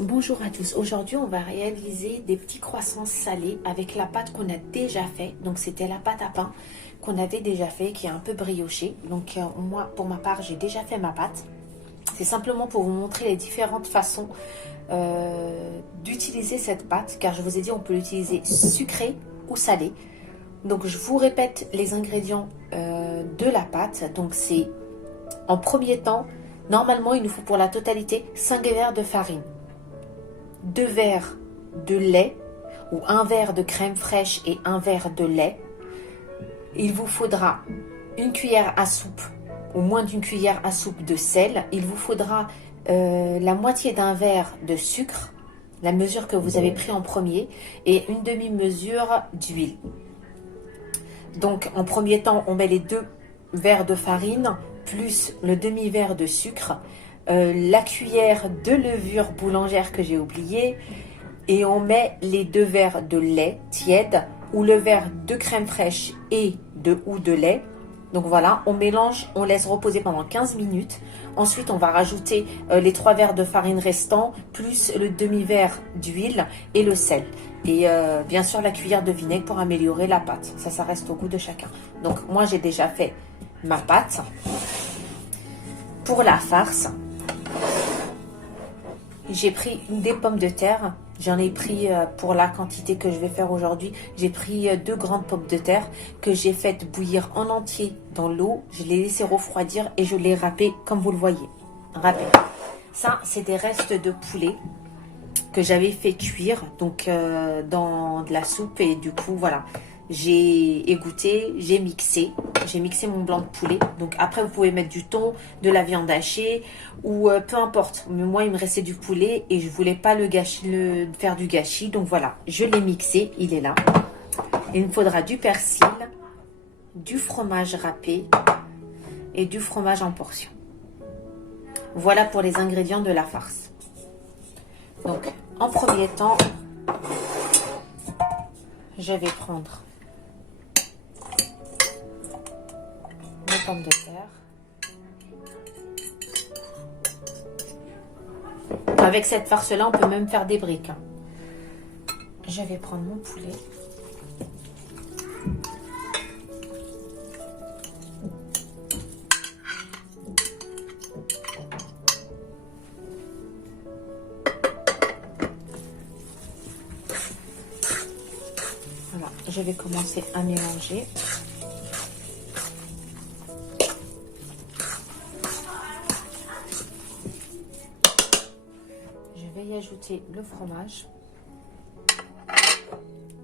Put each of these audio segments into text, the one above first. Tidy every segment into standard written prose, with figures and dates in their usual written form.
Bonjour à tous, aujourd'hui on va réaliser des petits croissants salés avec la pâte qu'on a déjà fait. Donc c'était la pâte à pain qu'on avait déjà fait, qui est un peu briochée. Donc moi pour ma part j'ai déjà fait ma pâte. C'est simplement pour vous montrer les différentes façons d'utiliser cette pâte, car je vous ai dit on peut l'utiliser sucrée ou salée. Donc je vous répète les ingrédients de la pâte. Donc c'est en premier temps, normalement il nous faut pour la totalité 5 verres de farine, 2 verres de lait ou 1 verre de crème fraîche et 1 verre de lait. Il vous faudra une cuillère à soupe ou moins d'une cuillère à soupe de sel. Il vous faudra la moitié d'un verre de sucre, la mesure que vous avez pris en premier, et une demi-mesure d'huile. Donc en premier temps, on met les 2 verres de farine plus le demi-verre de sucre, la cuillère de levure boulangère que j'ai oublié, et on met les 2 verres de lait tiède ou le verre de crème fraîche ou de lait. Donc voilà, on mélange, on laisse reposer pendant 15 minutes. Ensuite, on va rajouter les 3 verres de farine restants, plus le demi-verre d'huile et le sel. Et bien sûr, la cuillère de vinaigre pour améliorer la pâte. Ça reste au goût de chacun. Donc moi, j'ai déjà fait ma pâte. Pour la farce, j'ai pris des pommes de terre. J'en ai pris pour la quantité que je vais faire aujourd'hui. J'ai pris 2 grandes pommes de terre que j'ai faites bouillir en entier dans l'eau. Je les ai laissées refroidir et je les râpées comme vous le voyez. Râpées. Ça, c'est des restes de poulet que j'avais fait cuire donc dans de la soupe, et du coup voilà, j'ai égoutté, j'ai mixé mon blanc de poulet. Donc après vous pouvez mettre du thon, de la viande hachée ou peu importe, mais moi il me restait du poulet et je voulais pas faire du gâchis, donc voilà, je l'ai mixé, il est là. Il me faudra du persil, du fromage râpé et du fromage en portions. Voilà pour les ingrédients de la farce. Donc en premier temps, je vais prendre mes pommes de terre. Avec cette farce-là, on peut même faire des briques. Je vais prendre mon poulet. Voilà, je vais commencer à mélanger. Je vais y ajouter le fromage,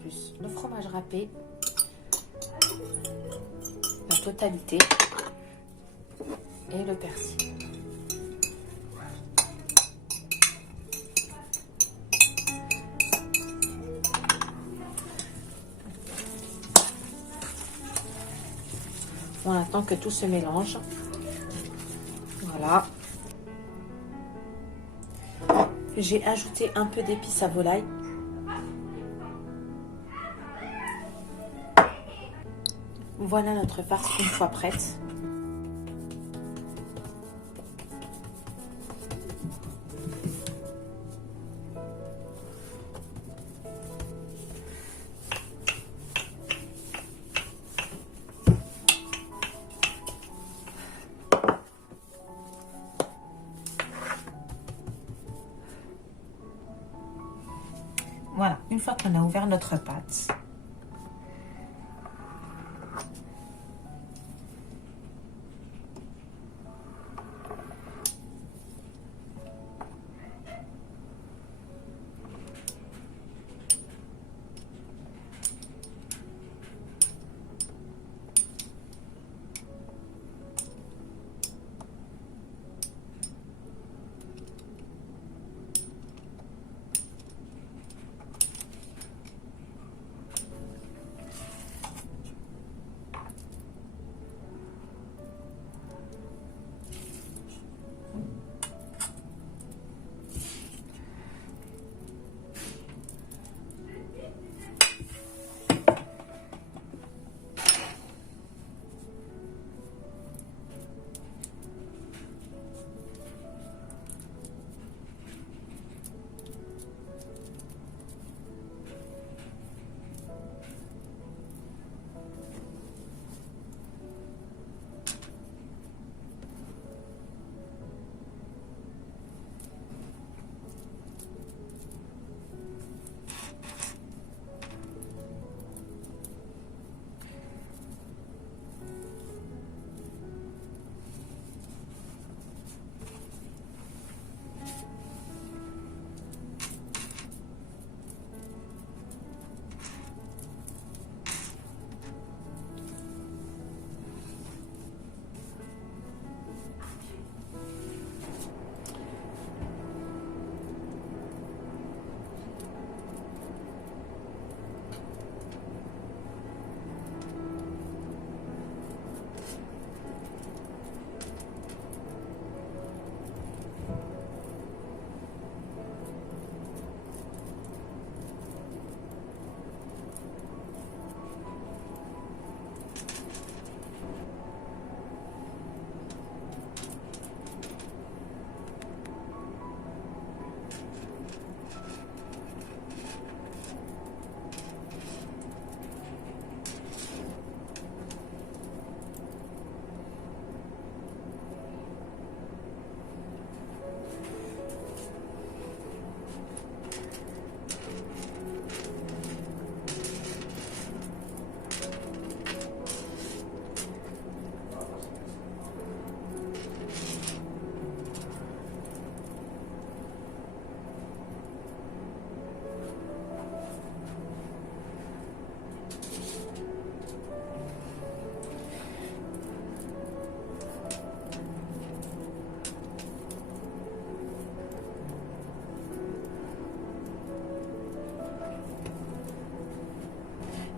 plus le fromage râpé, la totalité, et le persil. On attend que tout se mélange. Voilà. J'ai ajouté un peu d'épices à volaille. Voilà notre farce une fois prête. Voilà, une fois qu'on a ouvert notre pâte,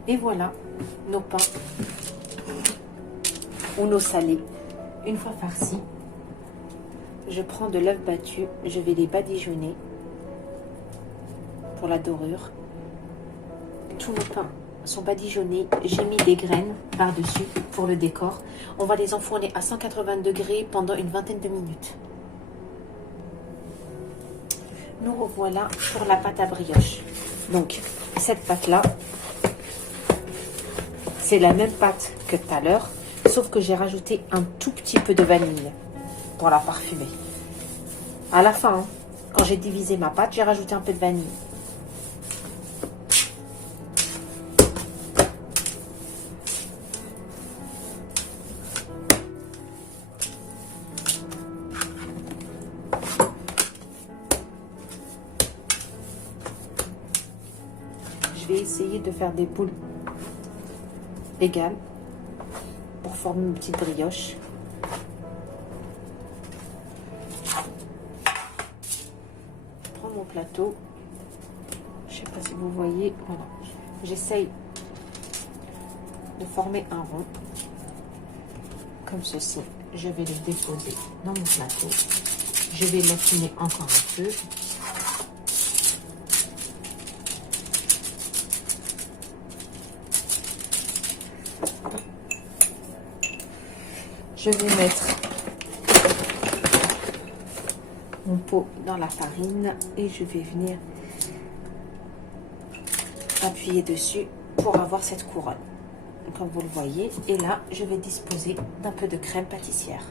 Et voilà nos pains ou nos salés. Une fois farcis, je prends de l'œuf battu, je vais les badigeonner pour la dorure. Tous nos pains sont badigeonnés, j'ai mis des graines par-dessus pour le décor. On va les enfourner à 180 degrés pendant une vingtaine de minutes. Nous revoilà pour la pâte à brioche. Donc, cette pâte-là, c'est la même pâte que tout à l'heure, sauf que j'ai rajouté un tout petit peu de vanille pour la parfumer. À la fin, hein, quand j'ai divisé ma pâte, j'ai rajouté un peu de vanille. Je vais essayer de faire des boules égales pour former une petite brioche. Je prends mon plateau. Je ne sais pas si vous voyez. Voilà. J'essaye de former un rond. Comme ceci. Je vais le déposer dans mon plateau. Je vais l'affiner encore un peu. Je vais mettre mon pot dans la farine et je vais venir appuyer dessus pour avoir cette couronne, comme vous le voyez. Et là, je vais disposer d'un peu de crème pâtissière.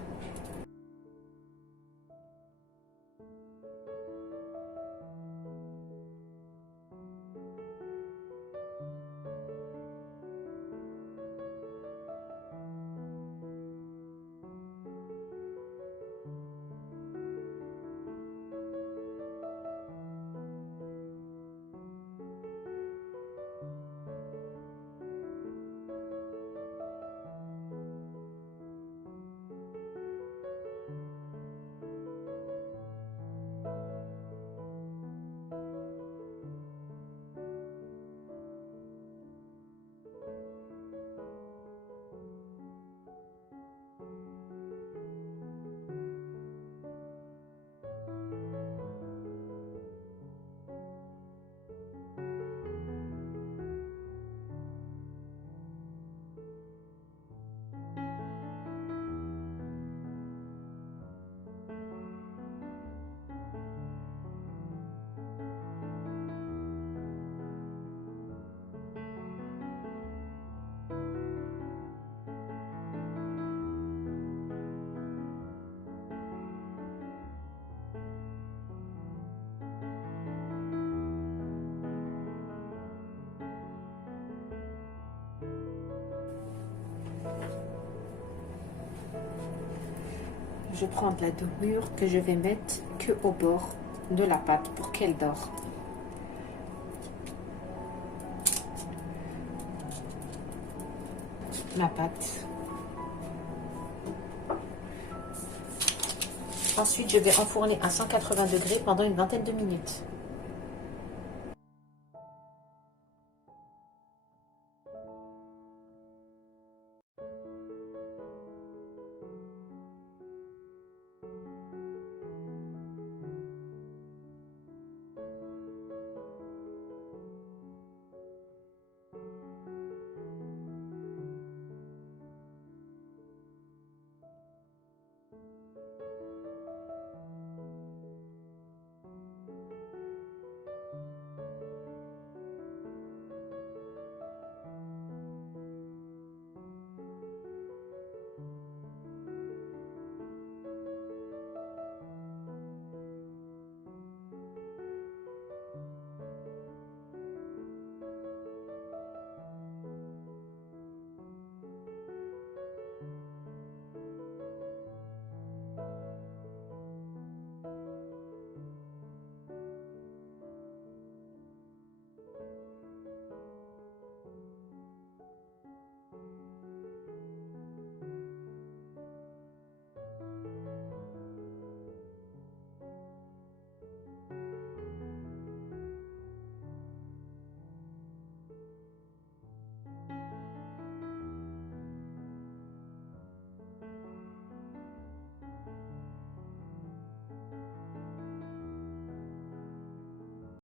Je prends de la dorure que je vais mettre que au bord de la pâte pour qu'elle dore. La pâte. Ensuite, je vais enfourner à 180 degrés pendant une vingtaine de minutes.